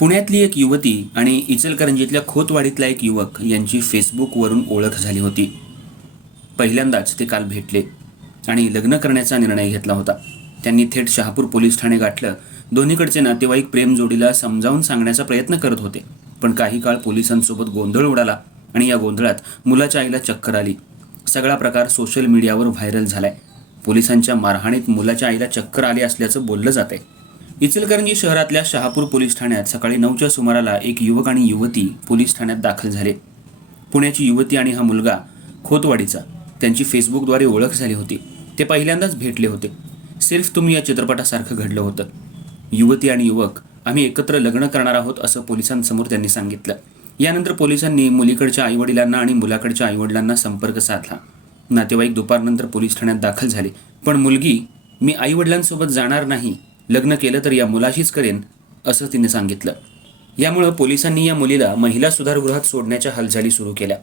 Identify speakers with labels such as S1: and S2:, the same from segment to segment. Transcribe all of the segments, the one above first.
S1: पुण्यातली एक युवती आणि इचलकरंजीतल्या खोतवाडीतला एक युवक यांची फेसबुकवरून ओळख झाली होती. पहिल्यांदाच ते काल भेटले आणि लग्न करण्याचा निर्णय घेतला होता. त्यांनी थेट शहापूर पोलीस ठाणे गाठलं. दोन्हीकडचे नातेवाईक प्रेम जोडीला समजावून सांगण्याचा प्रयत्न करत होते पण काही काळ पोलिसांसोबत गोंधळ उडाला आणि या गोंधळात मुलाच्या आईला चक्कर आली. सगळा प्रकार सोशल मीडियावर व्हायरल झालाय. पोलिसांच्या मारहाणीत मुलाच्या आईला चक्कर आली असल्याचं बोललं जात आहे इचलकरंजी शहरातल्या शहापूर पोलीस ठाण्यात सकाळी नऊच्या सुमाराला एक युवक आणि युवती पोलीस ठाण्यात दाखल झाले. पुण्याची युवती आणि हा मुलगा खोतवाडीचा त्यांची फेसबुकद्वारे ओळख झाली होती. ते पहिल्यांदाच भेटले होते. सिर्फ तुम्ही या चित्रपटासारखं घडलं होतं. युवती आणि युवक आम्ही एकत्र लग्न करणार आहोत असं पोलिसांसमोर त्यांनी सांगितलं. यानंतर पोलिसांनी मुलीकडच्या आईवडिलांना आणि मुलाकडच्या आईवडिलांना संपर्क साधला. नातेवाईक दुपारनंतर पोलीस ठाण्यात दाखल झाले. पण मुलगी मी आईवडिलांसोबत जाणार नाही लग्न केलं तर या मुलाशीच करेन असं तिने सांगितलं. यामुळं पोलिसांनी या मुलीला महिला सुधारगृहात सोडण्याच्या हालचाली सुरू केल्या.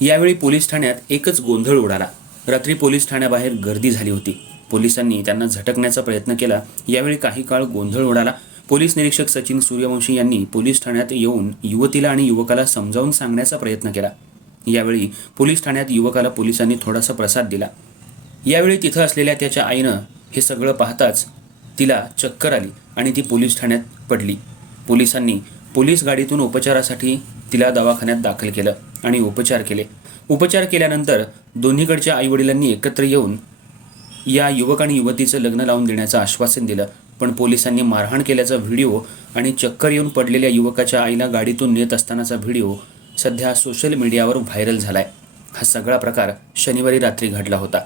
S1: यावेळी पोलीस ठाण्यात एकच गोंधळ उडाला. रात्री पोलीस ठाण्याबाहेर गर्दी झाली होती. पोलिसांनी त्यांना झटकण्याचा प्रयत्न केला. यावेळी काही काळ गोंधळ उडाला. पोलीस निरीक्षक सचिन सूर्यवंशी यांनी पोलीस ठाण्यात येऊन युवतीला आणि युवकाला समजावून सांगण्याचा प्रयत्न केला. यावेळी पोलीस ठाण्यात युवकाला पोलिसांनी थोडासा प्रसाद दिला. यावेळी तिथं असलेल्या त्याच्या आईनं हे सगळं पाहताच तिला चक्कर आली आणि ती पोलीस ठाण्यात पडली. पोलिसांनी पोलीस गाडीतून उपचारासाठी तिला दवाखान्यात दाखल केलं आणि उपचार केले. उपचार केल्यानंतर दोन्हीकडच्या आईवडिलांनी एकत्र येऊन या युवक आणि युवतीचं लग्न लावून देण्याचं आश्वासन दिलं. पण पोलिसांनी मारहाण केल्याचा व्हिडिओ आणि चक्कर येऊन पडलेल्या युवकाच्या आईला गाडीतून नेत असतानाचा व्हिडिओ सध्या सोशल मीडियावर व्हायरल झाला आहे हा सगळा प्रकार शनिवारी रात्री घडला होता.